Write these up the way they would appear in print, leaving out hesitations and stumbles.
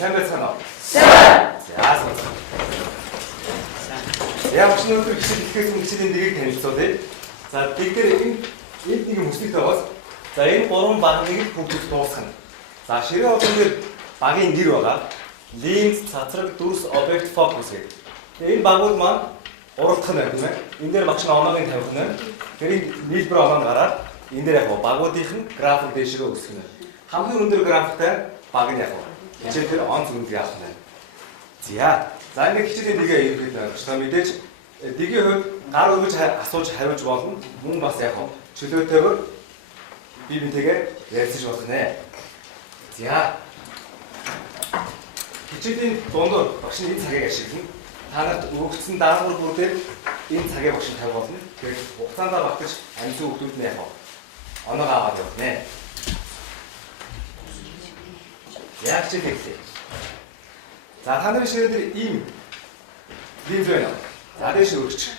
сайн байцгаана уу? За. За сонь. Яг ч өнөөдөр хичээл ихэхээс өмнө хичээлийн дэгийг танилцуулъя. За тэгэхээр энд нэг юм хүслэгтэй байгаас. За энэ гурван багыг бүгд дуусгана. За ширээ олон дээр багийн нэр байгаа. Линз, цацраг, дүрс, объект, фокус гэдэг. Тэгээ энэ багууд маань уралдах нь байна. Энэ дээр багш нь оноогийн тавих нь. Тэрийг нийлбэр оноо гараад энэ дээр яг багуудынх нь график дэшрээ үүсгэх нь. Хамгийн өндөр графиктай баг нь яг хичээл дээр он зүгт яах нь. За энэ хичээлийн дэгээ ерөнхийдөө та мэдээж дэгийн хувьд гар өгж асууж хариулж болно. Мөн бас яг чөлөөтэйгээр бибинтэйгээр ярьж болох нэ. За хичээлийн дундор багш энэ цагийг ашиглана. Та нарт өгөгдсөн даалгавар бүр дээр энэ цагийг багш тавих болно. Тэгэхээр хугацаанд багтаж амьд хүүхдүүд нь яг оноогоо аваад явах нэ. Яг ч хэлээ. За та нарын ширээ дээр ийм линз байна. За дэш өргөч.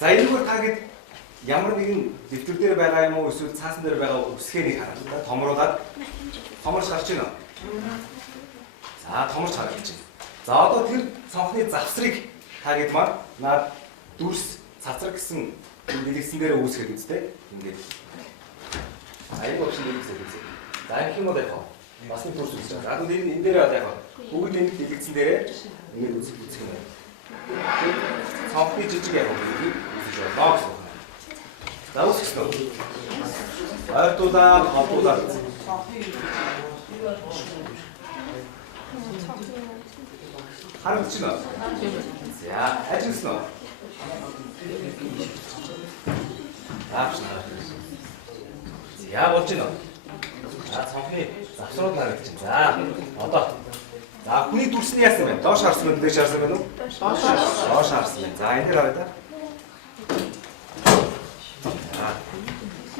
За энэ бүр тагид ямар нэгэн дэвтэр дээр байгаа юм уу эсвэл цаасан дээр байгаа үсгэнийг хараад томруулаад томорч гарч байна. За томорч гарч байна. За одоо тэр цонхны завсрыг тагид маань наад дүрс цацраг гэсэн дэлгэцэн дээр үүсгээд үстэй. Ингээд. Аяг багш нэг зүйл үзье. За энэ юм уу яг бас нэг дүрс үзье. За энэ дээр яг бүгд энэ дэлгэцэн дээрээ ингээд үзэх юм байна. Цонхны жижиг яг үзэж байна гэсэн. За үсгсэн үү? Ойртуулаад хавуулаад. Харагдаж байна. За ажилласан уу? За болж байна. За цонхны завсрууд харагдаж байна. За одоо за хүний дүрс нь яасан бэ? Доош харсан байна, дээш харсан байна уу? Доош харсан байна. За энэ хараа да.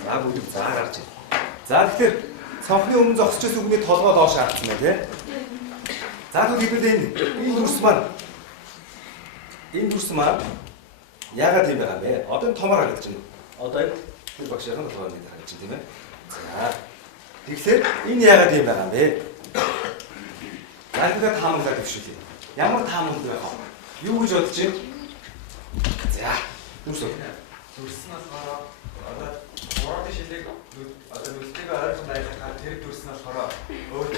За бүгд заа гарч байна. За тэгэхээр цонхны өмнө зогсож байсан үгний толгой доош харсан байна тий. За тэгвэл энэ дүрс маань яагаад тийм байгаа бэ? Одоо энэ томор харагдаж байна. Одоо энэ багшийн толгой нэг харагдаж байна тийм ээ. За тэгэхээр энэ яагаад тийм байгаа юм бэ? За ингээд таамаглаад төвшүүлье. Ямар таамаглал байх вэ? Юу гэж бодож байна? За дүрс үү? Дүрснээс гараад одоо ураад шилэг одоо нүдтэйгээ ойрхон байхад тэр дүрснээс гараад өөр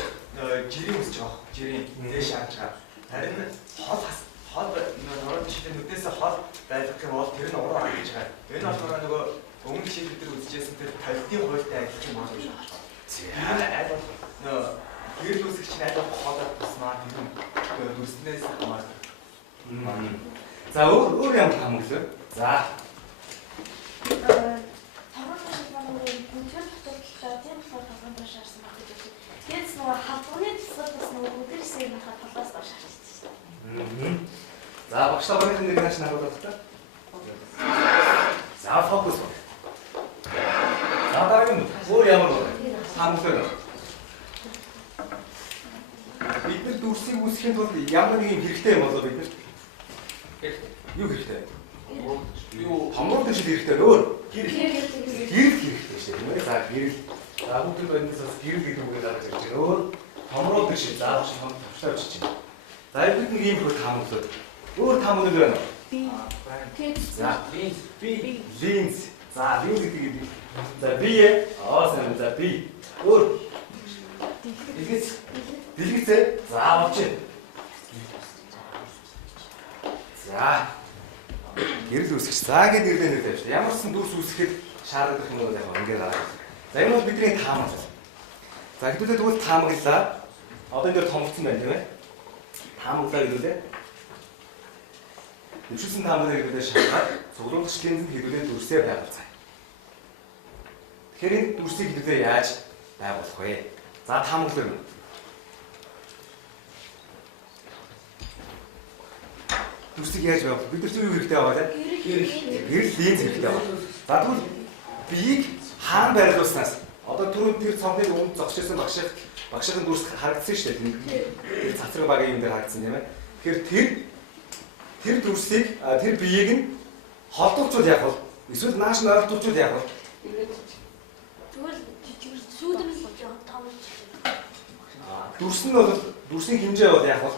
жирийн үсч байгаа. Жирийн дээш харж байгаа. Харин хол ураад шилэг нүднээс хол байх юм бол тэр нь уруу харж байгаа. Энэ болохоор нөгөө өмнө шилэг дээр үзчихсэн тэр талдын хуйлтай адилхан болж байгаа. За аль бол нөгөө гэрэл үсгч нь аль болох хоолой тусмаа тэр дүрснээс хамаардаг. За өөр ямар таамаглал? За Jetzt nur Haponiert das nur gut ist, wenn man das wahrscheinlich. За багшлаа багийн нэг нааш харуулах та. За фокус. За дараагийн өөр ямар таамаглал. Бид нар дүрсийг үүсгэхэд бол ямар нэгэн хэрэгтэй юм болоо бид нар. Юу хэрэгтэй? Юу томрол дэшил хэрэгтэй өөр. Гэрэл хэрэгтэй шүү дээ. За гэрэл. За бүгд эндээс бас гэрэл гэдэг үгээр гарч ирж байгаа. Өөр томрол дэшил заавал товчлоо очиж байна. За бид нэг юм бүр таамаглал. Өөр таамаглал байна уу? За линз. За линз гэдэг. За бие. Сайн. За би. Өөр. Дэлгэцээ. За очив. За гэрэл үүсгэж. За гэдэг нэрлээ нэр тавьж. Ямарсан дүрс үүсгэхэд шаардлагатай юм бол яг ингээд гараад. За энэ бол бидний таамаглал. За хэдүүлээ тэгвэл таамаглалаа. Одоо энэ дээр томцсон байна тийм ээ. Таамаглалаа хэлүүлээ. Өвчсөн таамаглалаа хэлүүлээ шалгаад цуглуулагч линзэнд хэлүүлээ дүрсээ байгуулцгаая. Тэгэхээр энэ дүрсийг хэлүүлээ яаж байгуулах вэ? За таамаглал. Дүрсийг яаж байгуулах? Бид нар юу хэрэгтэй байгаа вэ? Гэрэл линз хэрэгтэй байна. За тэгвэл биеийг хаан байрлуулснаас одоо түрүүнд тэр цонхны өмнө зогсчихсан багшийн дүрс харагдсан шүү дээ. Тэр цацраг багийн юм дээр харагдсан тийм ээ. Тэгэхээр тэр дүрсийг тэр биеийг нь холдуулчул яах вэ? Эсвэл нааш нь ойртуулчул яах вэ? Тэгвэл сүйдэмэл болж байгаа. Дүрс нь бол дүрсийн хэмжээ бол яг бол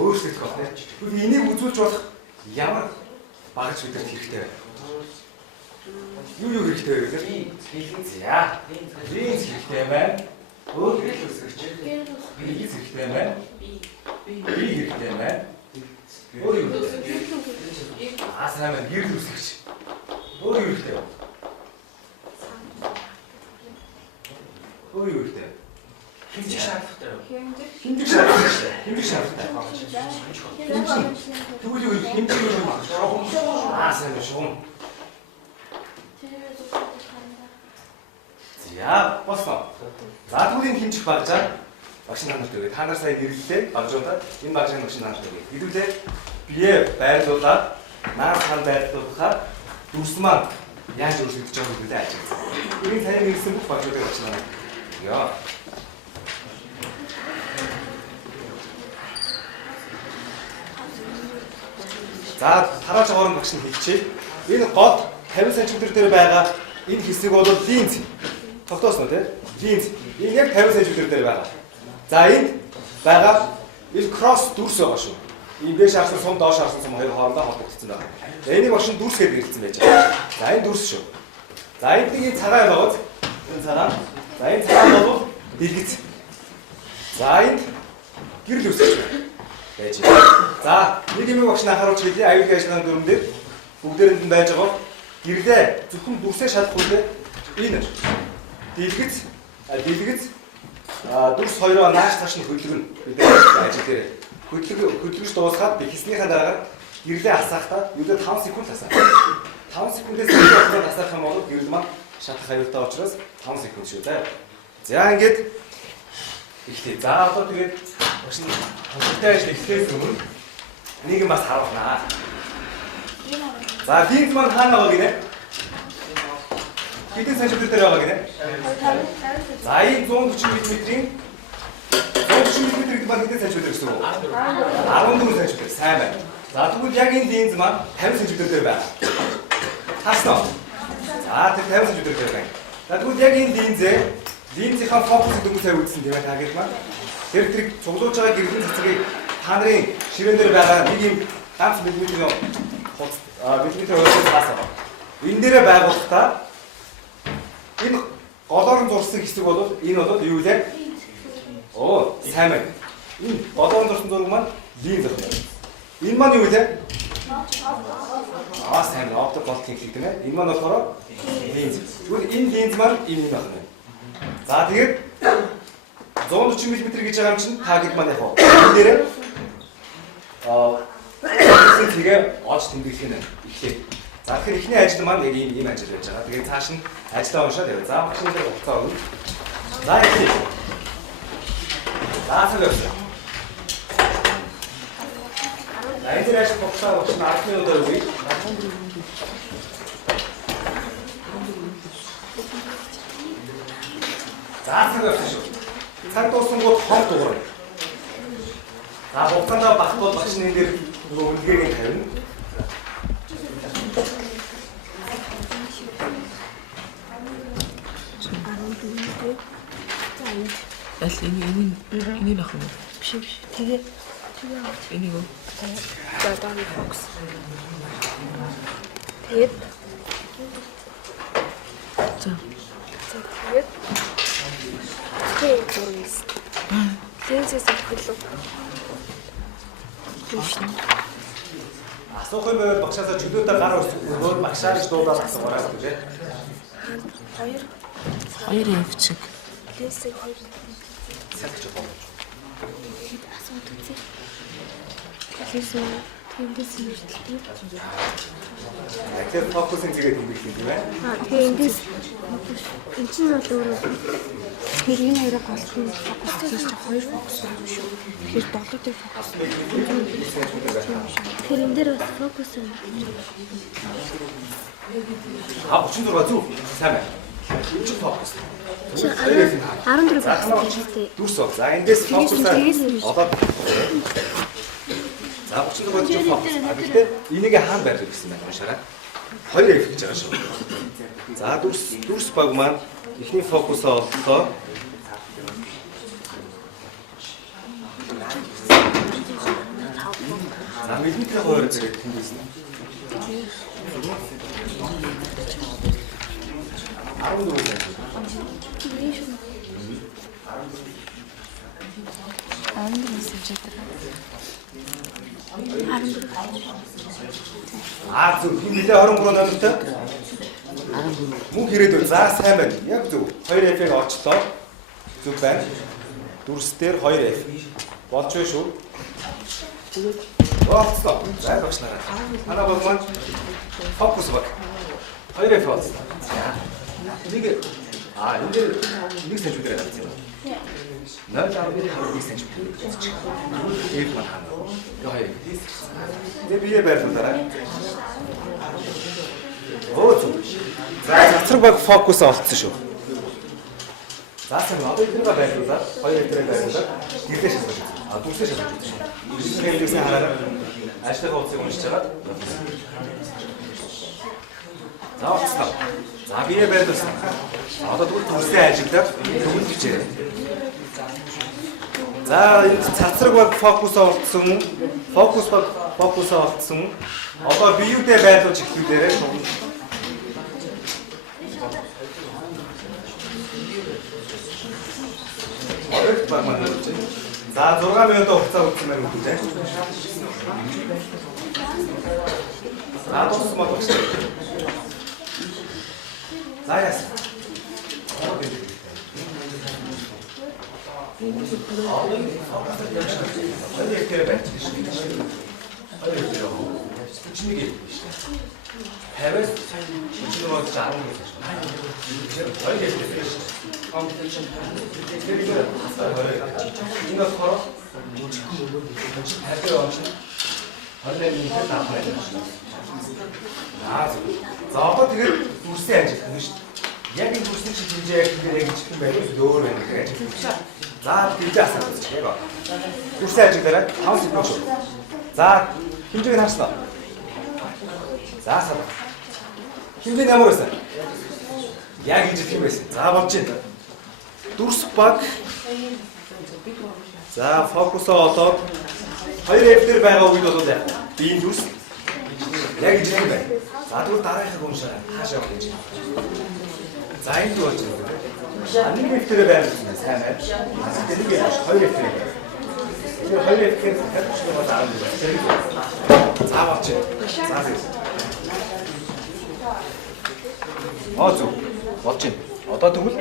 өөрчлөгдөх байна. Тэгвэл энийг үзүүлж болох ямар багаж бидэнд хэрэгтэй вэ? Юу хэрэгтэй вэ гэхээр за линз хэрэгтэй байна. Өөр гэрэл үсгэгч. Линз хэрэгтэй байна. Би хэрэгтэй байна. Өөр юу хэрэгтэй? Сайн байна. Гэрэл үсгэгч. Өөр юу хэрэгтэй? Өөр юу хэрэгтэй? Хэмжих шаардлагатай юу? Хэмжих шаардлагатай. Хэмжих шаардлагатай. Тэгвэл юу хэмжих юм баг. Сайн байна шүү. За, босно. За тэгвэл энэ хэмжих багжаа багш нарт өгье. Та нар сая нэрлэлээ багжуудаа энэ багжааг багш нарт өгье. Хэдүүлээ бие байрлуулаад наад хан байрлуулахаар дүрс маань яаж өөрчлөгдөж байгааг хэлээ ажигласан. Тэрийг тань нэрсэн бүх багжуудыг багш нарт яа. За тарааж байгаа багш нь хэлчихье. Энэ гол 50 см дээр байгаа энэ хэсэг бол линз. Тогтоосон уу те? Линз. Энэ яг 50 см дээр байгаа. За энд байгаа ил кросс дүрс байгаа шүү. Энэ дээш харсан сум доош харсан сум хоёр хоорондоо холбогдсон байна. За энийг багш нь дүрс гэж нэрлэсэн байж байгаа. За энэ дүрс шүү. За энд нэг энэ цагаан байгаад энэ цагаан. За энэ цагаан бол дэлгэц. За энд гэрэл үсгэж байна. Байж байна. За нэг юм багш анхааруулж хэлье. Аюулгүй ажлын дүрмэн дээр бүгдээрэнд нь байж байгаа гэрлээ зөвхөн дүрсээ шалахгүй энэ дэлгэц дүрс хоёроо нааш тааш нь хөдөлгөн бид ажил дээр хөдөлгөж дуусгаад би хийснийхаа дараа гэрлээ асаахтаа юудаа 5 секунд асаа. 5 секундээс илүү асаах юм бол гэрэл маань шатах аюултай учраас 5 секунд шүү дээ. За ингээд ихтэй. За одоо тэгээд багш нь хамттай ажил эхлэхээс өмнө нэг юм бас харуулнаа. За линз маань хаана байгаа гинэ? Хэдэн сантиметр дээр байгаа гинэ? За энэ 140 мм-ийн 140 мм гэдэг маань хэдэн сантиметр гэсэн үг? 14 сантиметр. Сайн байна. За тэгвэл яг энэ линз маань 50 см дээр байна. Таснаа. За тэр 50 см дээр байна. За тэгвэл яг энэ линзийн фокус дөнгөж сая үзсэн тийм ээ та гэж маань. Тэр цуглуулж байгаа гэрлийн цэцгийг та нарын ширээн дээр байгаа нэг юм ганц миллиметрийн миллиметр хойноос байгаа. Энэ дээрээ байгуулахдаа энэ голоор зурсан хэсэг бол энэ бол юу вэ? Оо, сайн байна. Энэ голоор зурсан зураг маань линз байна. Энэ маань юу вэ? Сайн байна. Оптик болтын гэх юм ээ. Энэ маань болохоор линз. Тэгвэл энэ линз маань энэ байна. За тэгээд 140 мм гэж байгаа юм чинь тагид маань яг энэ дээрээ тэгээ оч тэмдэглэх нь эхлэв. За тэгэхээр эхний ажил маань яг ийм ажил байж байгаа. Тэгээд цааш нь ажиллаа уншаад яваа. За багш нар хугацаа өгнө. За эхлэе. За цагаас. Энэ ажил хугацаа багш нар 10 минут өгье. За цагаас шүү. Цаг дуусангууд хол дуурай. За хугацаанд багтуул багш нар энэ дээр үлгээг тавина. Аль энийг ах юм. Биш. Тэгээ энийг үү? За даа фокус. Тэгээд тэгээд зургис. Линзээс хөлөө. Асуух юм байвал багшаасаа чөлөөтэй гар өөр багшаа гэж дуудаад асуугаарай гэж тийм. Хоёр явчих. Линзээ хоёр. Сэлж байгаа. Асуудаг чи. Линзээ тэндээс нэрчилдэг. Тэгэхээр фокусын зэрэг хэмжих юм байна. Тэгээ эндээс энэ чинь бол өөрөө тэр энэ хоёроо голсон фокусээс ч хоёр фокус байна шүү. Тэгэхээр долоотой фокус. Тэр энэ дээр бас фокус байна. 36 зүг. Сайн байна. Энд ч фокус. 14 фокус гэдэг. Дүрс баг. За эндээс фокусаа одоо за 36 зүг фокус. Гэхдээ энийг хаана байрлах гэсэн байна уушаарай. 2 F гэж байгаа шүү. За дүрс баг маань эхний фокусоо оллоо. За миллиметрийн хуваарь зэрэг тэмдэглэсэн. 14 сая. Зөв нэлээ 23 номертой. 14. Мөн хэрээд үү. За сайн байна. Яг зөв. 2F-ийг олчлоо. Зөв байна. Дүрс дээр 2F. Болж байна шүү. Болцлоо. За багшлаа. Манай баг маань фокус баг. 2F болцлоо. Нэг энэ дээр 1 см тавьсан. 0.5 см. Ээл маань ханаа. Яа. Тэ бие байрлуулаарай. Оо зүг. За цацраг баг фокус олцсон шүү. За сайн одоо эднийг байрлуулаад 2 эдрэг байрлуулаад гэрлээ шалгаж. Дүрсээ шалгаж. Ирсгэлээс хараарай. Ажлынхаа утсыг уншиж байгаа. За оцлоо. За бие байрлуулсан. Одоо тэгвэл дүрсээ ажиглаад төгөл бичээрэй. За энэ цацраг баг фокус олцсон. Фокус баг фокус олцсон. Одоо биеүдээ байрлуулж эхлүүлээрэй. За 6 минут хугацаа өгсөн байна үү те. За дууссан мод өгсөн. За яс. За одоо тэгээд дүрсээ ажиллах нь шүү дээ. Яг энэ дүрсний чинь хэмжээ яг тэгэхээр яг жижиг байх өөр байна гэж. За хэмжээ асууж байгаа. Дүрсээ ажиллаарай 5 секунд шүү. За хэмжээг нь харснаа. За сав. Хэмжээ нь ямар байсан? Яг энэ жижиг юм байсан. За болж байна. Дүрс баг. За фокусоо олоод 2F дээр байгаа үед бол яг ийм дүрс яг жижиг юм байна. За тэгвэл дараагийнхаа уншаа хаашаа явах гэж. За энэ болж байна. Нэг F дээр байсан сайн байна. Тэгээд нэг 2F дээр. Тэгэхээр 2F дээр хэвчээ бол аа. За болж байна. За зэрэг. Зөв болж байна. Одоо тэгвэл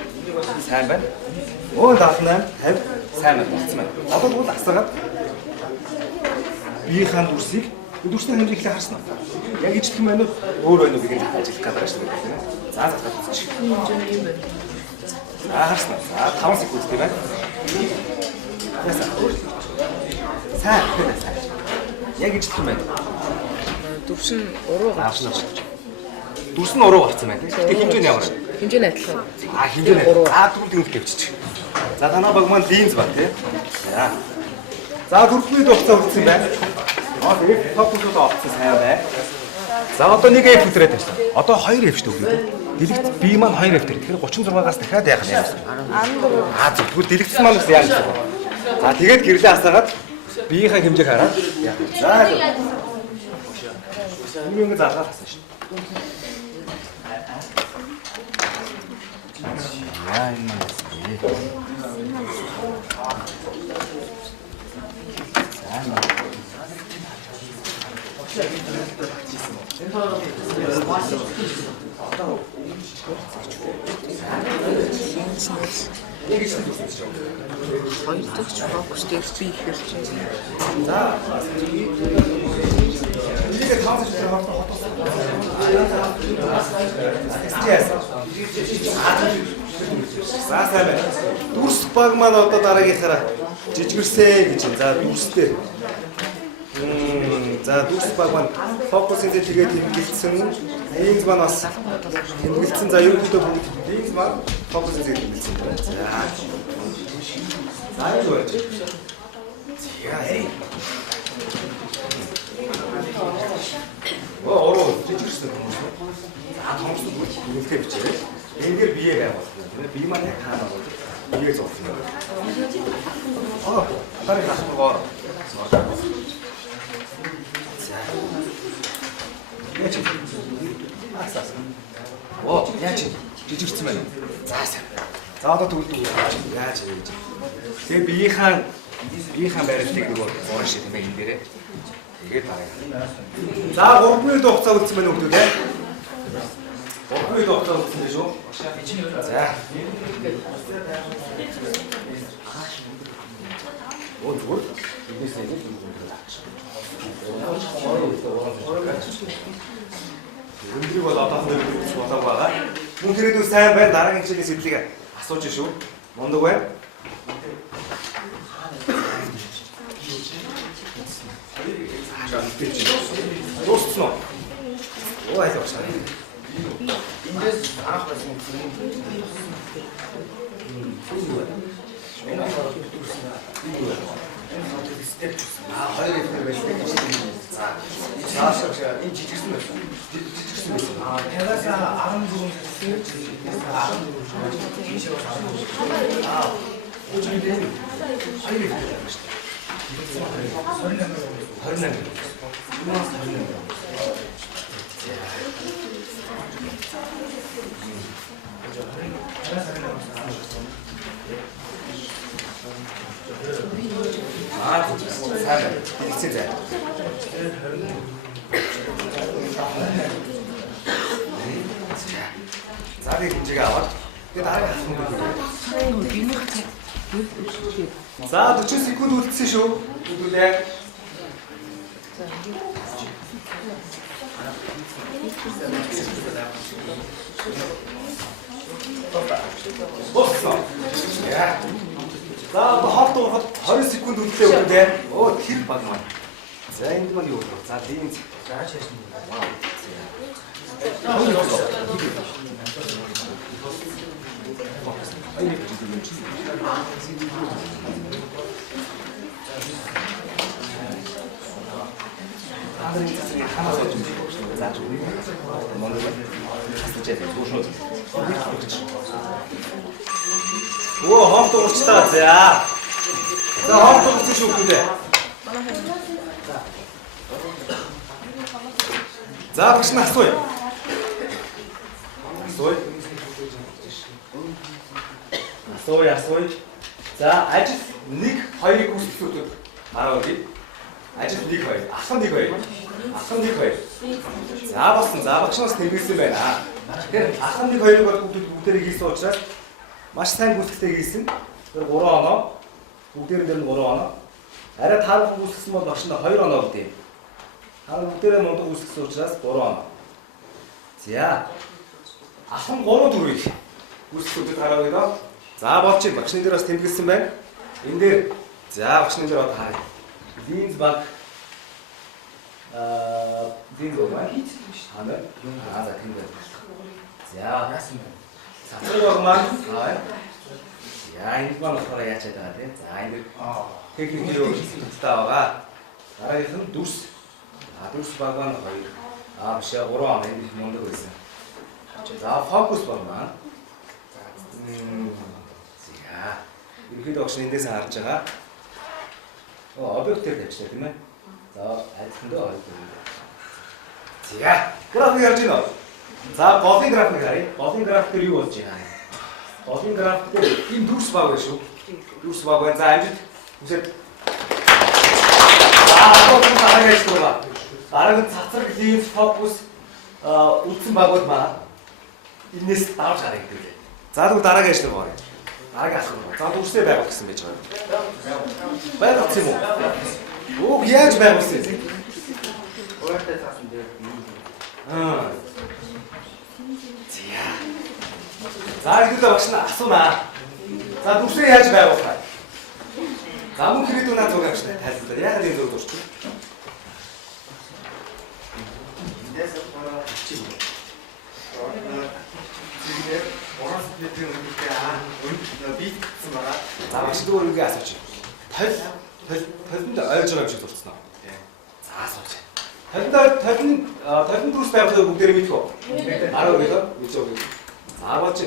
сайн байна. 78 50 сайн байна болсон байна. Одоо тэгвэл асаагаад биеийн дүрсийг дүрсний хэмжээг ихлэ харсан уу? Яг ижлэх юм байна уу? Өөр байна уу гэж ажиллах гэдэг шүү дээ. За үзчих. Хэмжээ юм байна. За харсан. За 5 секунд тийм байна. Яса. Сайн. Яг ижлэх юм байна. Дүрс нь уруу гарсан. Дүрс нь уруу гарсан байна. Тэгэхээр хэмжээ нь ямар вэ? Хэмжээ нь адилхан. Хэмжээ нь. Тэгвэл тэгвэл гэвчих. За танаа баг маань линз ба тий. За дөрөвдүгээр дугцаа өгсөн байна. Тэгээд фокусууд олцсон сайн байна. За одоо нэг F өдрээд байна. Одоо 2F шүү дээ. Дэлгэц B маань 2F дээр. Тэгэхээр 36-аас дахиад яах юм бэ? Тэгвэл дэлгэцсэн маань яах вэ? За тэгээд гэрлээ асаагаад B-ийн хэмжээг хараад яах вэ? За энэ заргаад хасна шүү. Яа энэ маань. Хоёр дахь фокус дээр би ихэрч байна. За. Энийг таасч харахад хотсон. За сайн байна. Дүрс баг маань одоо дараагийнхаараа жижигэрсэ гэж. За дүрстэй. За дүрс баг маань фокусын дээр тэгээд тэмдэглэсэн. Линз маань бас тэмдэглэсэн. За ерөнхийдөө бүгд линз маань фокусын дээр тэмдэглэсэн. За. За юу вэ? Яа эй. Ороо жижигэрсэн юм уу? За томсдог үлдээ бичээрэй. Энэ дээр бие байгуулах. Бие маань яг хаана бол бие зовсон. Дараагийн асуулгаар. асаасан. Оо, яаж жижигчсэн байна уу? Заасан. За одоо төгөлдөг яаж хийж. Тэгээ биеийн байрлалыг нөгөө гурван шиг юм энэ дээрээ. Тэгээд дараа. За 3 минут хугацаа үлдсэн байна хүмүүс ээ. 3 минут хугацаа үлдсэн дээ шүү. За. Оо зүгээр. Биднээс нэг юм өндрийг бол одоохон өгөх болоо байгаа. Мөн тэрэгдүү сайн байна. Дараагийн хичээлийн сэтлийг асууж шүү. Мундаг байна. Дууссан уу? Оо айлгаж байна. Эндээс анх байсан юм. Хоёр ихтэй байсан. За. Цаашаа энэ жижигсэн байсан. Жижигсэн байсан. Танаас 14 За нэг хэмжээгээ аваад тэгээд дараагийн асуулт. За 40 секунд үлдсэн шүү. Үлдүүлээ. Боссон. Яа. За хот 20 секунд үлдээ үлдээ. Оо тэр баг маань. За энд маань юу вэ? За линз. Зааж яасан юм. Оо хот уурчтаа за. За хот уурч шүү дээ. За багш нь асууя. Асууя. За ажил 1 2-ыг үүсгэхэд хараа үгүй. Ажил 1 2. Ахын 1 2. Ахын 1 2. За болсон. За багшнаас тэмдэглэсэн байна. Тэгэхээр ахын 1 2-ыг бол бүгдээрээ хийсэн учраас маш сайн гүйцэтгэл хийсэн. Тэр 3 оноо. Бүгдээр дээр нь 3 оноо. Арай таарах гүйцэтгсэн бол багш нь 2 оноо өгдөө. Та бүгдээрээ мундаг гүйцэтгэсэн учраас 3 оноо. За. Ахын 3 төгрөг. Гүйцэтгэлд хараа гэдэг. За болчих. Багшны дээр бас тэмдэглэсэн байна. Энэ дээр за багшны дээр одоо харъя. Линз баг линз баг хамаа юм за тийм байна. За яасан бэ? Цацраг баг маань яа энэ маань болохоор яачаад байгаа тийм. За энэ техник юу хэлтэлтэй байгаа. Дараагийнх нь дүрс. Дүрс баг маань 2. Биш 3 он энэ мундаг байсан. За фокус баг маань. За ерөнхийдөө багш эндээс харж байгаа. Объектээр тавьчихлаа тийм ээ. За альхандаа ойлгоо. За график ярьж байна. За голын график харъя. Голын график дээр юу болж байна? Голын график дээр энэ дүрс баг байна шүү. Дүрс баг байна. За амжилт үсэд. За одоо дараагийн ажил. Дараагийн цацраг линз фокус үлдсэн багууд маань энэс давж харъя гэдэг. За тэгвэл дараагийн ажил руу оръё. Дараагийн асуулт. За дүрсээ байгуул гэсэн байж байгаа. Байгуулсан юм уу? Оо яаж байгуулсан юм? Өөртөө заасан дээр. За ихэд багш нь асуунаа. За дүрсээ яаж байгуулах вэ? За мөн хэрэгдүү наа зураг авч тайлбарлаа. Яагаад энэ зураг дурч вэ? Эндээс болохоор чиг. Тэгээд оранж бидний үнэхээр битсэн байгаа. За багш дөрөв үгээ асууч. Толинд ойж байгаа юм шиг дурцсан аа. За асууч. Толинд дүрс байгуулах бүгдээрээ мэдэх үү? 10 өгөө. Мэдэж өгөө. За бооч.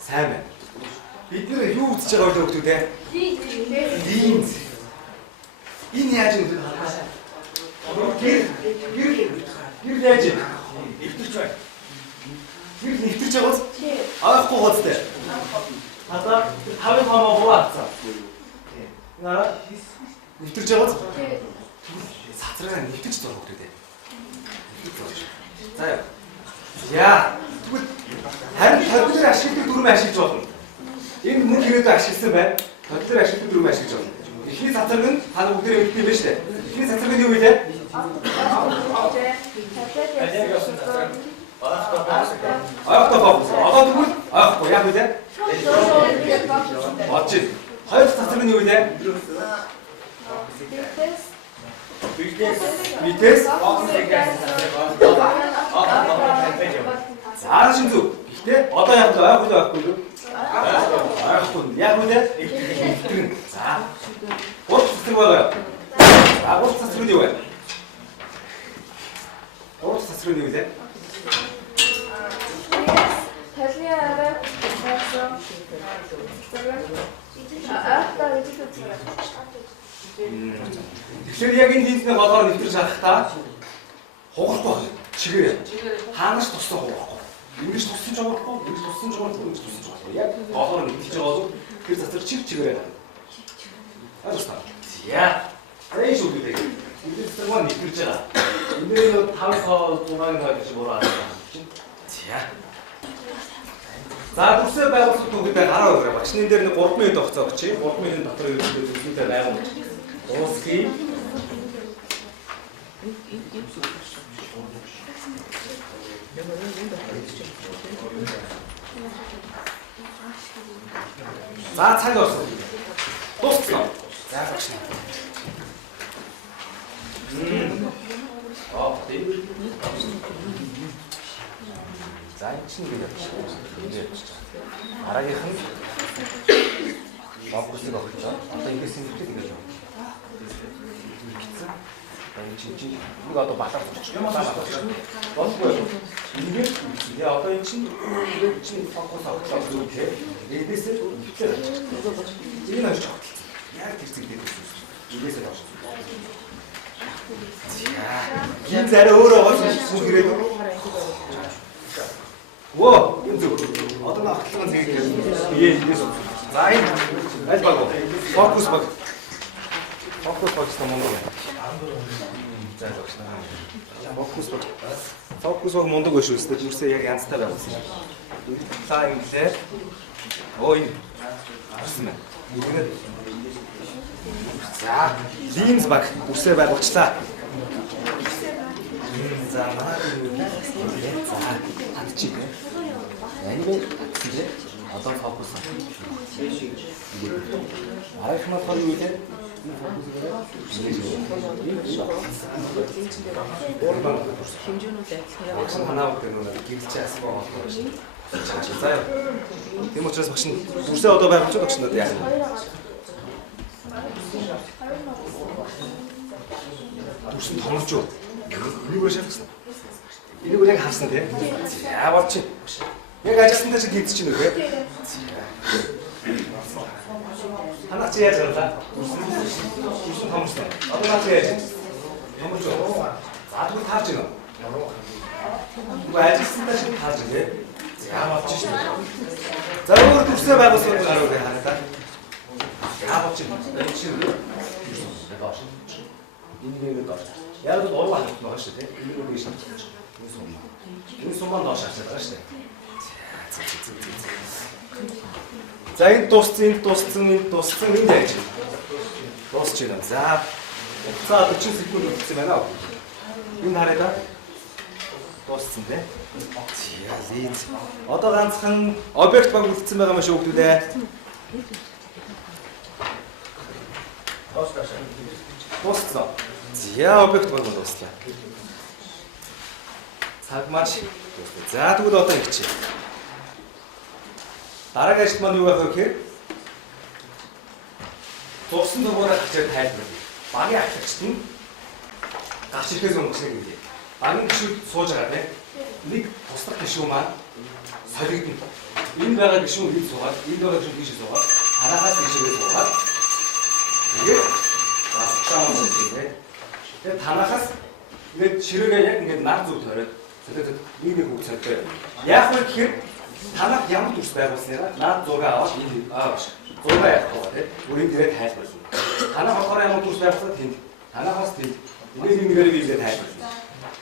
Сайн байна. Бид нэр юу үзэж байгаа вэ хүмүүс те? Линз. Энэ яаж юм бэ? Гэр яаж? Эвдэрч байна. Тэр нэвтэрч байгааз? Аахгүй гоцтой. Одоо 5-ын хамаа хуваацсан. Нара нэвтэрч байгааз? Сатраа нэвтэрч байгаа хэрэгтэй. За яа. Яа. Тэгвэл харин тодлоор ашигладаг дүрмээ ашиглаж болно. Энэ мөн хэрэг ашигласан байна. Тодлоор ашигладаг дүрмээ ашиглаж болно. Эхний цацраг нь та бүгдээ мэддэг юм байна шүү дээ. Эхний цацраг нь юу вэ? Аахгүй фокус. Одоо тэгвэл аахгүй яг үү? Очиж. Хоёр цацраг нь юу вэ? Витес. За шинзүү. Гэхдээ одоо яг аахгүй юу? Аахгүй. Яг үү? За. Гурав цацраг байгаа. За гурав цацраг нь юу вэ? Гурав цацраг нь юу вэ? Талын арай байсан. Тэгэхээр яг энэ линзний голоор нэвтэрч харахтаа хугарахгүй чигээр хаанаас туссан хугарахгүй. Ингэж туссан ч хугарахгүй, ингэж туссан ч хугарахгүй, ингэж туссан ч хугарахгүй. Яг голоор нэвтэрч байгаа бол тэр цацраг чигээр байна. Ааштай. Яа. Арай шүү дээ. Энэ цацраг маань нэвтэрч байгаа. Энэ нь 5-6-ын хойд шиг ураа байна. За. За дүрсээ байгуулсан түүхийдээ гараа өгөө. Багшны дээр нэг 3 минут огцоо өгчээ. 3 минут дотор юу гэдэг зүйлээ байгуул. Уусгий. За цаг орсон. Дууссан. За багшны. Тийм. За энэ чинь бид араагийнх нь бомбусыг өгч байгаа. Одоо ингээс нь хэлээд ингэж байна. Энэ чинь нэг одоо балаа болчих. Болгүй. Ингээд яа одоо энэ чинь фокус авчлаа зүг те. Эднээс нь хөвчээр авчих. Энэ авчих. Яг тэр зэг дээр байсан. Эднээс нь авчих. Энэ зарай өөрөө гол хэрэг. Оо, энэ зүг. Одоо нахтлан зэрэг эндээс. За энэ аль баг. Фокус баг. Фокус багтай мундаг байна. За багшнаа. Фокус баг. Фокус баг мундаг биш үстэй. Зүрсээ яг янзтай байгуулсан. За инглээ. Оо энэ. Арсан байна. За, линз баг үсээ байгуулчлаа. За манай за хатчих. Энийг хатчих. Одоо фокус. Арайхнаа хол юу вэ? хэмжээнүүд Багш ханаа гэдэг нь гэрэлцээ асуу болох шин. За. Тийм учраас багш нь бүрсээ одоо байгуулж багш надад яах вэ? Бүрсэн томорч юу? Энийг шалгасан. Энийг яг харсан тийм. За болчих. Яг ажилласандаа чи гидчих чинь үгүй. Ханаа чи яаж байгаа? Бүрсэн томорсон. Одоо наач яаж? Томорч юу? За тэгвэл таарч гинэ. Үгүй ажилласандаа чи таарч гинэ. За болчих шүү. За өөр бүрсээ байгуулсан гараа үгүй хараа та. Яавч энэ чинь энэ нэг доош. Яг л уруу хатсан байгаа шүү дээ. Энэ нэг шат. Энэ суман доош харсан байгаа шүү дээ. За энэ дууссан энэ яаж. Дуусч байна. За. За 40 секунд үлдсэн байна уу? Энэ хараа да. Дууссан дээ. За линз. Одоо ганцхан объект баг үлдсэн байгаа юм шүү хүмүүдээ. Дууссан. За объект баг дууссан. Цаг маш. За тэгвэл одоо ингэчээ. Дараагийн ажил маань юу байх вэ гэхээр дууссан дугаараа хичээл тайлбар. Багийн ахлагчд нь гарч ирэхээс өмнө гэсэн юм. Багийн гишүүд сууж байгаа тийм. Нэг туслах гишүүн маань солигдно. Энэ байгаа гишүүн хэд суугаад, энэ байгаа гишүүн тийш суугаад, хараахаас тийшээ суугаад. Тэгээд бас чаам үгүй тийм. Тэгээд танахаас ингээд ширээгээ яг ингээд нар зүг төрөөд Тэгээд нэг хөвцөлтэй. Яг л тэгэхээр танах ямар төвс байгуулснараа наад зураг аваад энд ааш. Зураг явах гэдэг. Өөрийн дээрээ тайлбарлана. Танах болохоор ямар төвс байгуулсад тэнд. Танахаас тэнд. Нэгээр биелээ тайлбарлана.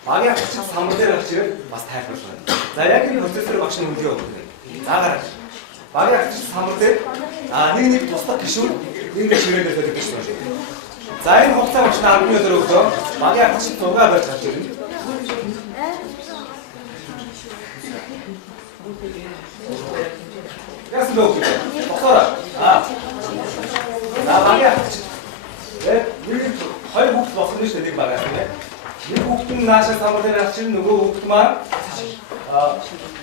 Багийн хач самбар дээр гарч ирээд бас тайлбарлана. За яг энэ процессор багш нь үлдээ өгнө. Заагаар. Багийн хач самбар дээр нэг тусдаа гişүүн нэг ширээдээ төлөв гэж байна. За энэ хугацаа багш нь 10 минут өгдөө. Багийн хач зураг барьж гарч ирнэ. Яасан бэ? Босоо. Багийн хач. Нэг хоёр хүүхд болсон нь шүү дээ нэг багаас тийм. Нэг хүүхд нь наашаа самбар дээр гарч ирнэ, нөгөө хүүхд маань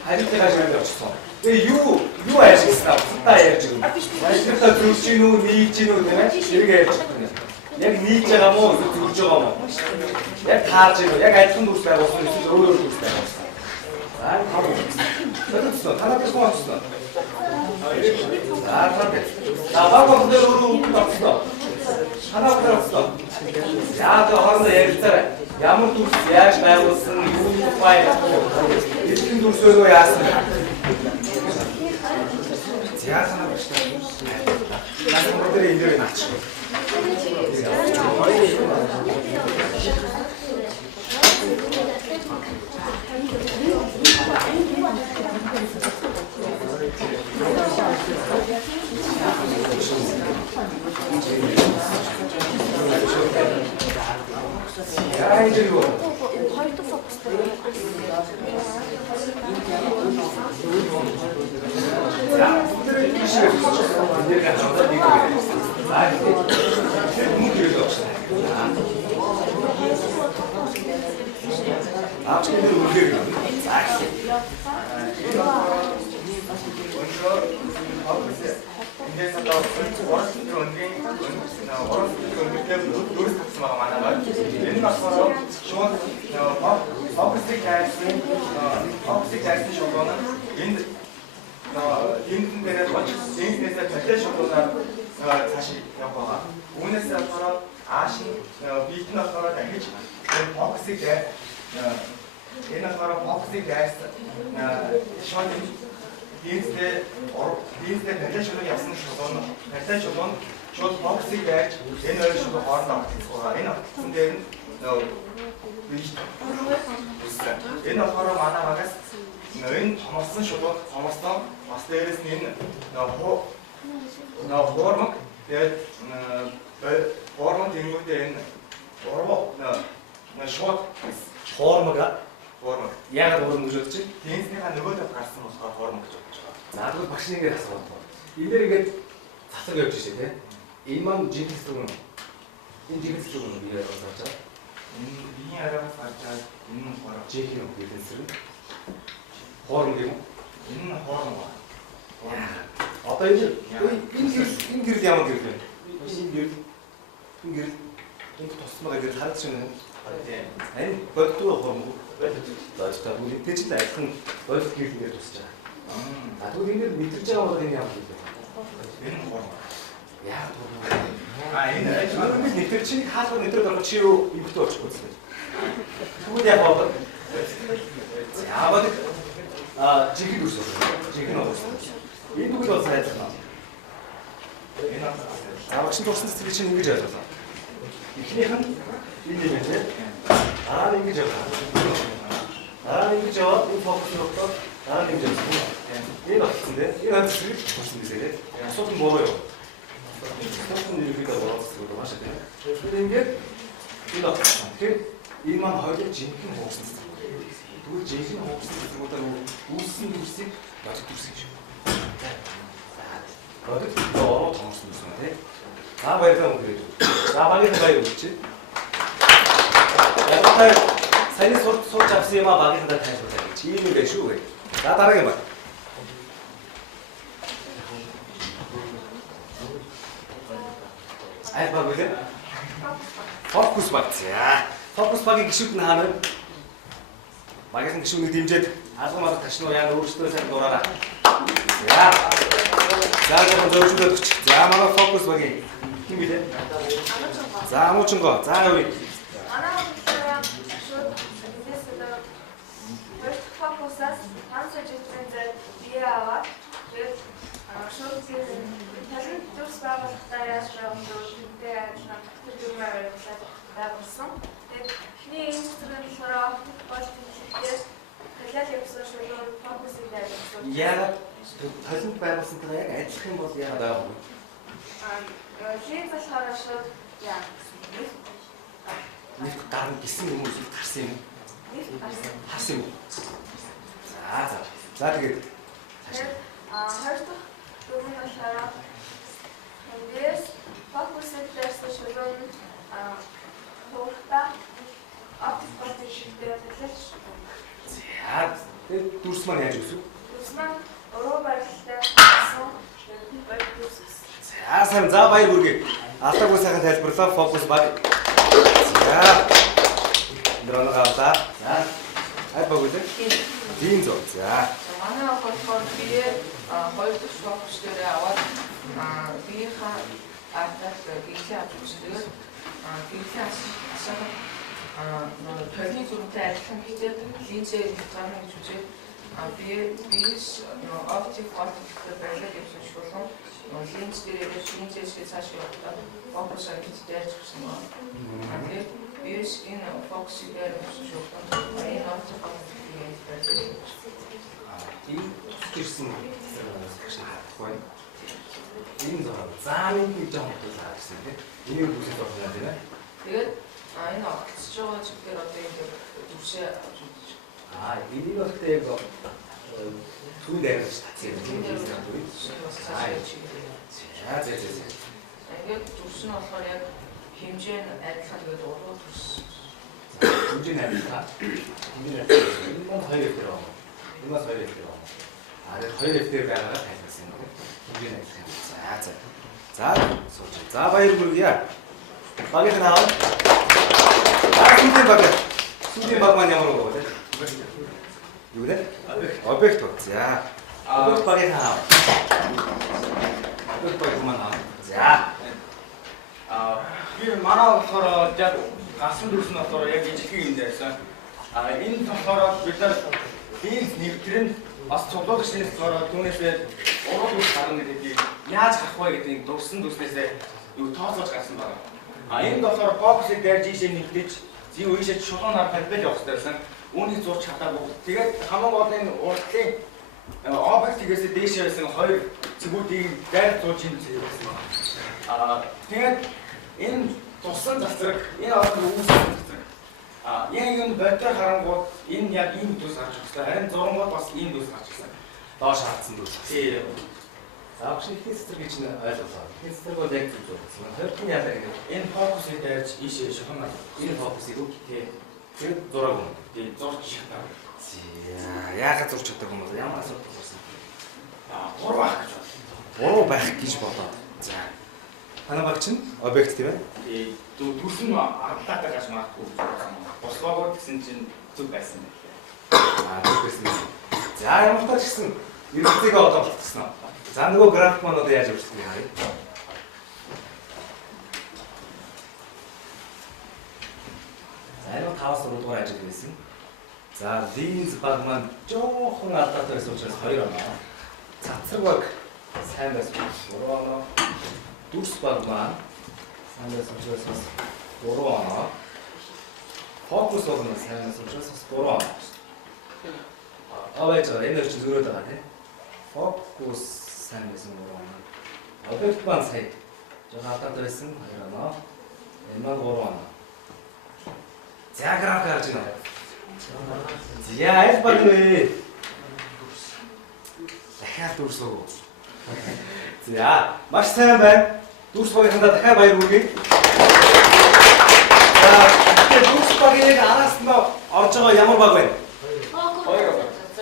харилцаа гашаад явчихсан. Тэгээ юу ажилласан та ярьж байгаа. Ажилласаа зүрж гин үү, нийлж гин үү тийм ээ? Тэрийг ярьж байна. Яг нийлж байгаа мó, зүрж байгаа мó. Яг таарж байгаа. Яг адилхан дүрс байгуулсан эсвэл өөр дүрс байгуулсан. За таа. Танаа гэсэн байна. За багт дээр өөрөө багтсан. Танаа багтсан. Яа тэ хоорондоо ярилцаарай. Ямар дүрс яаж байгуулсан, юу бай. Эцгийн дүрсөө яасан. Яасан бэ? Яасан модер энэ дээр наач. Яа энэ юу? Хоёр дахь фокустай. энэ дээр болж энэсээ төлөж шугуулаад цааш явах байгаа. Үүнээс болохоор ааш бит нь болохоор дахиж энэ фокусыг энэ болохоор фокусыг дайс шууд дийстэй төлөж шугуул явсан шугуул төлөж шугуул шууд фокусыг дайж энэ хоёр шугуул хоорондоо авчихсан. Энэ авчихсан дээр нь энэ болохоор манай багаас энэ томорсон шугуул томорсон бас дээрээс нь энэ формог тэгээд формог тэнгүүтээ энэ шууд Формог яг уран гэж бодож чинь. тэнцнийхаа нөгөө талд гарсан болохоор формог гэж бодож байгаа. За тэгвэл багш нэгээр асууад. Энэ дээр ингээд цацаг явж шээ тий. Энэ маань жигс зүг нь. Энэ жигс зүг нь бие гаргаж байгаа. Энэ биеийн араас гарч байгаа энэ формог Жиг юм гэдэг зэрэг. Формог юм. энэ формог. Одоо энэ гэрэл ямар гэрэл вэ? Энэ гэрэл энэ тусмаа гэрэл хараад чинь энэ боддгоо формог. За та бүгд тэр чинь адилхан бодит гэрэлээр тусч байгаа. А тэгвэл энэ мэдэрч байгаа бол энэ ямар гэрэл вэ? Энэ формог. Яг формог. Энэ нэтэр чинь хаалга нэтэр болох чи юу импорт болчихгүй юм. Тэгвэл яг бол яагаад жигэд үсэх. Жигэд нь уусах. Энэ бүгд бол сайжрна. энэ Авагч турсан цэцэг чинь ингэж ажиллаа. Эхнийх нь энэ юм тийм. Ингэж яваа. Ингэж яваад энэ фокус руугаа ингэж явсан. Энэ болсон тийм. Энэ цэцэг турсан гэсэн. Асуудал нь боо юу? Асуудал нь юу гэдэг вэ? Маш их. Тэгэхээр ингээд энэ болсон. Тэгэхээр энэ маань хоёулаа жинхэнэ хуусан цэцэг. Тэгвэл жинхэнэ хуусан цэцгүүдээр үүссэн дүрсийг бодит дүрс гэж. Бодит доо томсон юм тийм. Баярлалаа өгөөд. Багийн баяр өгч. Яг саяны сууж авсан юм багийн тайлбарлаа гэж. Ийм юм биш үү? За дараагийн баг. Баг үлээ. Фокус баг. Фокус багийн гişүүд нь хаана вэ? Багийн гişүүдийг дэмжиж алгамаар ташнуу яг өөрсдөө сайн дураараа. За зөвшөөрөд өгч. За манай фокус багийн хин билээ? За муучинго. За явъя. 5 жилийн зай бие аваад тэгээд шууд талент төрс байгуулалтаа яаж байгуулах вэ? Адилхан төлөвлөмөр баримтлаад байгуулсан. Тэгээд эхний энэ цэцгийн болохоор оптик болтын хэлээр талент явуулсан шууд фокусыг дайруулсан. Яагаад талент байгуулсантай яг адилах юм бол яагаад байгаагүй? Хийн болохоор шууд яа. Нэг гар гисэн юм уу гарсан юм? Харсан юм. За тэгээд хоёр дахь дүрмэн болохоор эндээс фокусыг дайсан шууд хууртаа оптик болтын шилдээр талент. За тэгээд дүрс маань яаж өсөв? Дүрс маань өрөө барилттай болсон. За баяр хүргэе. Алдаагүй сайхан тайлбарлаа. Фокус баг. За. Дрон гавлаа. За. Хай баг үлээ. Тийм зөв. За. Манай болохоор би хоёр дахь фокус дээр аваад биеийнхаа ардаас гинхээ авч үзлээ. Гинхээ асаа төлний зүрхтэй адилхан хийгээд линзээ гарна гэж үзээд биес оптик болттой байлаа гэсэн шулуун линз дээр линзээс цааш явуулаад фокусаа гэж дайрч гисэн байна. Тэгээд биес энэ фокусыг дайрч шулуун энэ оптик болтыг байлаа. Тийм гэрсэн гэж хатахгүй. Энэ зураг заамын гэж жоох болоо гэсэн тийм. Энийг үсэж байна тийм ээ. Тэгээд энэ огцож байгаа чигээр одоо ингэ дүрсээ авч үзэж. Энийг ихтэй яг түн дайрч татсан юм. За. Тэгээд дүрс нь болохоор яг хэмжээ нь адилхан тэгээд уруу дүрс. Хэмжээ нь адилхан. Энэ маань 2 литр байна. Энэ маань 2 литр байна. Тэгээд 2 литр байгаагаа тайлбарсан юм. Хэмжээ нь адилхан. За. Сууч. За баяр хүргэе. Багийнх нь аваа. Сүүлийн баг маань ямар байгаа вэ? Юу вэ? Объект. За. Объект багийнх нь аваа. Объект баг маань аваа. За. Би манай болохоор яг гасан дүрс нь болохоор яг ижлэг юм дайсан. Энэ болохоор бид нар линз нэвтрэн бас цуглуулгач линз болохоор түүнээсээ уруу дүрс гарна гэдэг яаж гарах вэ гэдэг дурсан дүрснээсээ юу тооцоож гарсан байна. Энэ болохоор фокусыг дайрж ийшээ нэвтэж зин үеишээ шулуун харахад бэл явах гэсэн. Үүнийг зурч чадаагүй. Тэгээд хамгийн гол энэ урдлын объектигээс дээшээ байсан хоёр цэгүүдийг дайрч зурж хэмжиж байсан. Тэгээд энэ тусан засаг энэ олон үүсгэн засаг. Яг энэ бодтой харангууд энэ яг ийм дүрс гарч ирсэн. Харин зургууд бас ийм дүрс гарч ирсэн. Доош хатсан дүрс. Тийм. За багш ихний цэцэр гэж нь ойлголоо. Ихний цэцэр бол яг зүйл байсан. Хоёрт нь яалаа гэдэг. Энэ фокусыг дайрч ийшээ шахна. Энэ фокусыг үг. Тийм. Тэгээд зураг юм. Тийм зурч шатаа. Яагаад зурч чаддаг юм бэ? Ямар асуудал болсон? 3 байх гэж байна. 3 байх гэж бодоод. За. Манай багч нь объект тийм ээ. Тийм. Дүрс нь ардаатай гаш магадгүй. Бослогоо гэсэн чинь зүг байсан. Зүг байсан. За ямар ч гэсэн эргэлзээгээ одоо болчихсон. За нөгөө график маань одоо яаж өөрчлөгдөж байна вэ? За энэ 5-3 дугаар ажил байсан. За линз баг маань жоохон алдаатай байсан учраас 2 оноо. Цацраг баг сайн байсан 3 оноо. Дүрс баг маань сайн байсан учраас бас 3 оноо. Фокус баг маань сайн байсан учраас бас 3 оноо. Аваач энэ чинь зөрөөд байгаа тийм. Фокус сайн байсан 3 оноо. Объект маань сая жоохон алдаатай байсан 2 оноо. Энэ маань 3 оноо. За график гарч байна. За аль баг вэ? Дахиад дүрс үү. За маш сайн байна. Дүрс багийнхандаа дахиад баяр хүргэе. За дүрс багийн араас нь орж байгаа ямар баг вэ?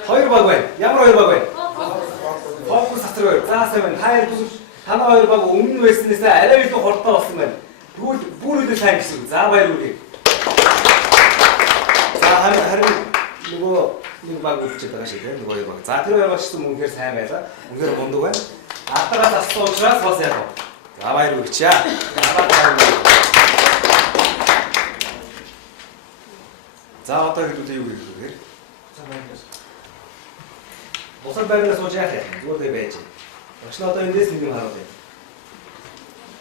2 баг байна. Ямар 2 баг вэ? Фокус цацраг. За сайн байна. Танай 2 баг өмнө байснээсээ арай илүү хурдтай болсон байна. Тэгвэл бүр илүү сайн гэсэн. За баяр хүргэе. За харин нөгөө нэг баг үлчээд байгаа шиг тийм нөгөө баг. За тэр баг ч үнэхээр сайн байлаа. Үнэхээр мундаг байна. Алтараас асуу учраас бас яг. За баяр хүргэе. За одоо хэд үгүй юу гэх вэ? За баяр. Бусад байрнаас сууж яах юм? Зүгээр дээ байж. Багш нь одоо эндээс нэг юм хараад байна.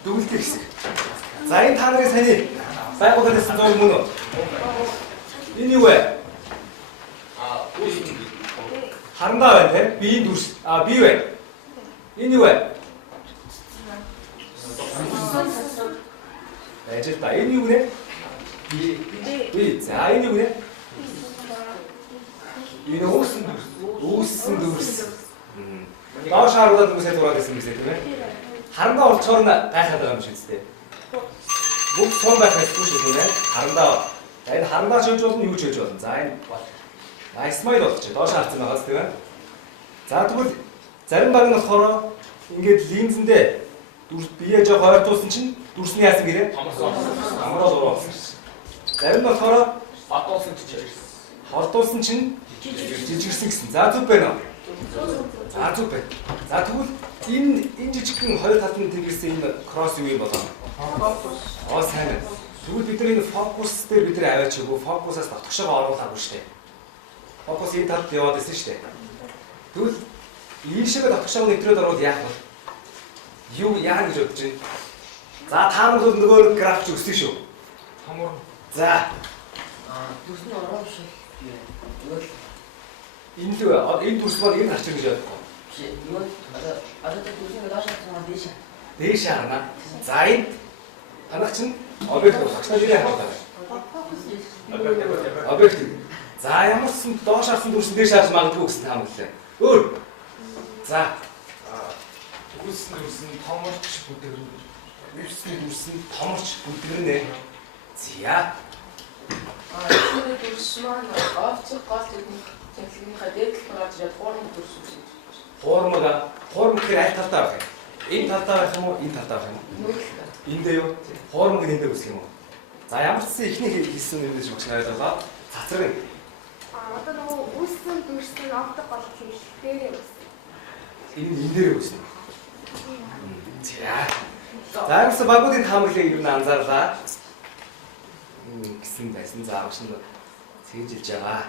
Дүгэлтэй хэсэг. За энэ та нарын саяны байгууллагын зөв мөн үү? Энэ юу вэ? Харандаа байна те? Биеийн дүрс. Бие вэ? Энэ юу вэ? Ажил та энэ юу нэ? Бие. За энэ юу нэ? Энэ үүсэн дүрс. Үүсэн дүрс. Доош харуулаад хүмүүсээ зураад байсан юм тийм ээ. Харандаа олцоор нь гайхаад байгаа юм шиг үстэй. Бүгд сон байх хэрэггүй шүү тийм ээ. Харандаа. За энэ харандаа шилж болно юу ч хийж болно. За энэ Smile болчих. Доош харцсан байгаас тийм ээ. За тэгвэл зарим баг нь болохоор ингээд линзэндээ бие жоо хойртуулсан чинь дүрсний яасан гэрээ? Амраа зурсан. Зарим нь болохоор батуулсан чинь хортуулсан чинь жижигэрсэн гэсэн. За зүг байна уу? За зүг байна. За тэгвэл энэ жижигхэн хоёр талын тэнгэрсэн энэ кросс юу юм болоо? Сайн. Тэгвэл бид нар энэ фокус дээр бид нар аваачихгүй фокусаас дотгошоо оруулаагүй шүү дээ. Фокус энэ талд яваад байсан шүү дээ. Тэгвэл ийм шиг дотгошоо нэвтрээд орвол яах вэ? Юу яа гэж бодож байна? За та нар бол нөгөө графч өссөн шүү. Хамуур. За. Дүрсний ороо шиг. Энэ л энэ дүрс бол энэ харч ирж байгаа. Юу одоо дүрсний доош харсан дээш. Дээш харна. За энэ танах чинь объект багштай нэрээ хараад байгаа. Объект. За ямарсан доош харсан дүрс дээш харж магадгүй гэсэн таамаглалаа. Өөр. За. Дүрс нь томорч бүдгэрнэ. Дүрс нь томорч бүдгэрнэ. Зя. Тэр дүрс маань офцог гол техникийнхаа дээд талд гарч ирээд хуурмаг дүрс үүсэж байна. Хуурмаг гэхээр аль талдаа байх юм? Энэ талдаа байх юм уу? Энэ талдаа байх юм уу? Нүүр талдаа. Эндээ юу? Хуурмаг нь эндээ үсэх юм уу? За ямар ч зүйл ихний хийсэн юм гэж багш нараад байгаа. Цацраг. Одоо нөгөө үүссэн дүрсэн офдог гол хийх дээрээ үүссэн. Энэ дээрээ үснэ. За. Заримс багуудын таамаглалыг юу н анзаарлаа. Гэсэн байсан заагч нь сэржилж байгаа.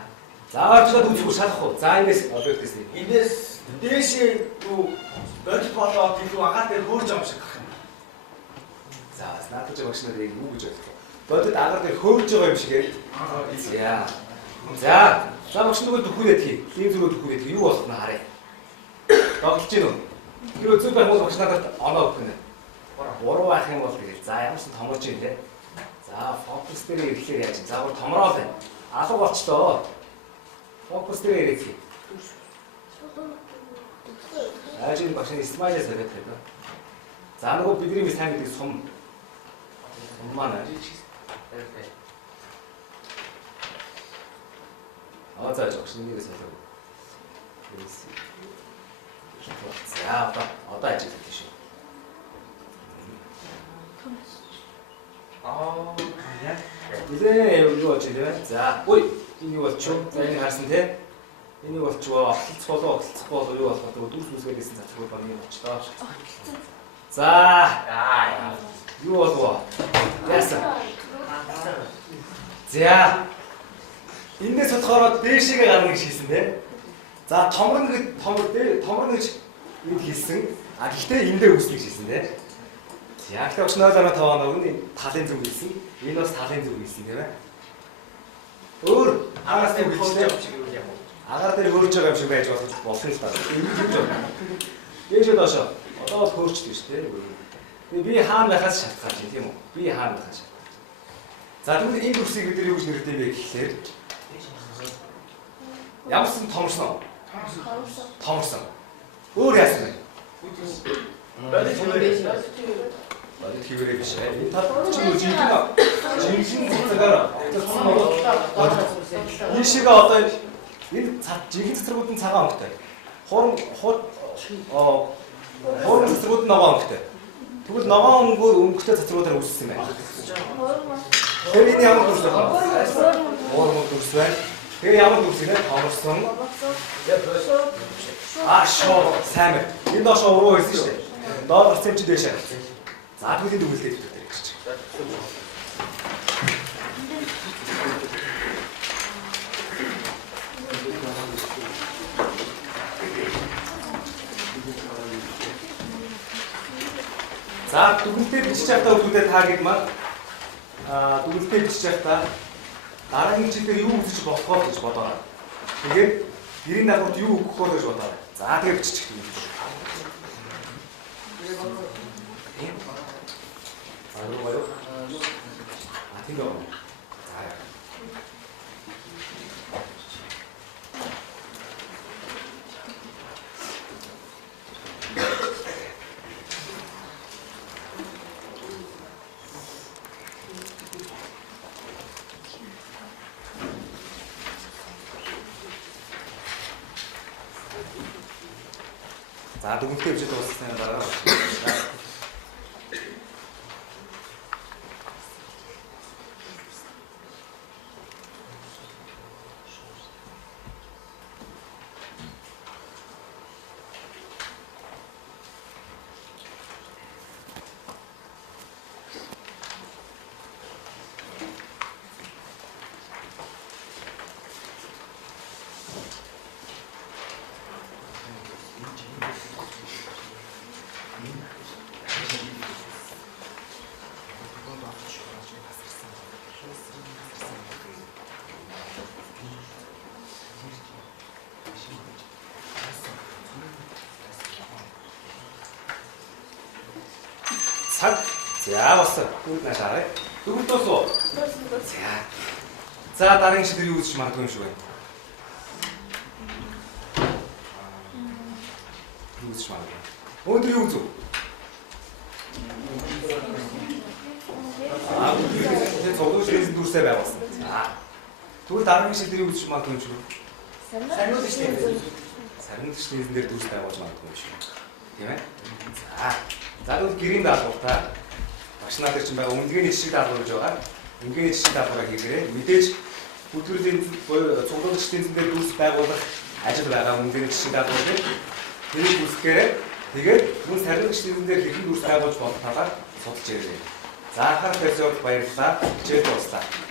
Заагчлаад үзэхгүй шалахгүй. За эндээс объектээс Эндээс дээшээ юу бодит болоод илүү агаад дээр хөөрж байгаа юм шиг байна. за наадаж багш нарыг юу гэж бодлоо. Бодит агаар дээр хөөрж байгаа юм шиг ээ. За. За багш нөгөө төхөөд хий. Ийм зүрөө төхөөд хий. Юу болох нь харъя. Тоглож гин үү? Тэр үзүүл байх бол багш надад оноо өгөх нэ. Буруу байх юм бол тэгэл. За ямар ч томорч юм лээ. За фокус дээр ирэхлээр яаж юм? За гоо томроо байна. Алга болчлоо. Фокус дээр ирэх. Ажил багшны смайлээс хараад байна. За нөгөө бидний сайн гэдэг сум маань. За багшны нэрээс хэлээ. За одоо ажил хийх шүү. Яг Нилээ юу болж байна? За, ой, энэ юу болчихв? За энийг харсан тий? Энэ юу болчихвоо? Олцох болоо юу болох вэ? Дүрс үсгээрсэн цацруу баг юм болчлоо. За, юу болов? Яасан? За. Эндээс бодохоор дээшээ гарна гэж хэлсэн тий? За, томрон гэж энд хэлсэн. Гэхдээ эндээ үснэ гэж хэлсэн тий? Яг л очноо дараа таваа нэг талын зүг хэлсэн. Энэ бас талын зүг хэлсэн тийм ээ. Өөр агаас дээр хэлчихлээ. Агаар дээр хөрж байгаа юм шиг байж болох юм л та. Ээжээ доошоо. Одоо бол хөрчдөг шүү дээ. Тэгээ би хаана байхаас шалтгаалж байна тийм үү? Би хаана байхаас. За тэгвэл энэ дүрсийг бид юу гэж нэртэй бэ гэхлээр ямарсан томорсон. Томорсон. Өөр яасан бэ? Бодит хийвэрээ биш. Энэ тал чинь жинхэнэ цэцэгээр авчихсан бол энэ шиг одоо энэ жинхэнэ цэцэргүүдийн цагаан өнгөтэй. Хуурм цэцэргүүд нь ногоон өнгөтэй. Тэгвэл ногоон өнгөтэй цэцэргүүдээр үүссэн юм байна. Тэр энэ ямар дүрс вэ? Хуурм дүрс байна. Тэр ямар дүрс вэ? Томорсон. Шоо сайн байна. Энэ доошоо уруу хэлсэн шүү дээ. Доод гарсан чи дээш харсан. За түүний дүгэлдээд өгдөг гэж чинь. За дүгнэлтээр бичиж явахдаа үүдээ та гээд маань дүгнэлтээр бичиж явахдаа дараагийн хичээлээр юу үзэж болох вэ гэж бодоорой. Тэгээд гэрийн дагуулд юу өгөх вэ гэж бодоорой. За тэгээд бичих юм шүү. Аюу аюу. Тийм үү. За дүгнэлтээ бичиж дууссан дараа. цаг. За болсон. Бүгд наашаарай. Бүгд дуусуу. За дараагийн шийдвэр юу үзэж магадгүй юм шиг байна. Юу үзэж магадгүй. Өнөөдөр юу үзв? Цогдуу шийдсэн дүрсээ байгуулсан. Тэгвэл дараагийн шийдвэр юу үзэж магадгүй юм шиг байна. Сарнууд шийдсэн. Сарнууд шийдсэн дээр дүрс байгуулж магадгүй юм шиг. Тийм ээ? За тэгвэл гэрийн даалгавартаа багш нар чинь байгаа үндэгэний жишг даалгавар гэж байгаа. Үндэгэний жишг даалгавраа хийгээрэй. Мэдээж бүтгэлийн цуглуулагчдын зэндээ дүрс байгуулах ажил байгаа үндэгэний жишг даалгавар дээр тэрийг үүсгэхээр тэгээд түн сарнилагчдын зэндээ хэрхэн дүрс байгуулж болох талаар судалж ирээ. За анхаарал тавьсан баярлалаа. Хичээл дуслаа.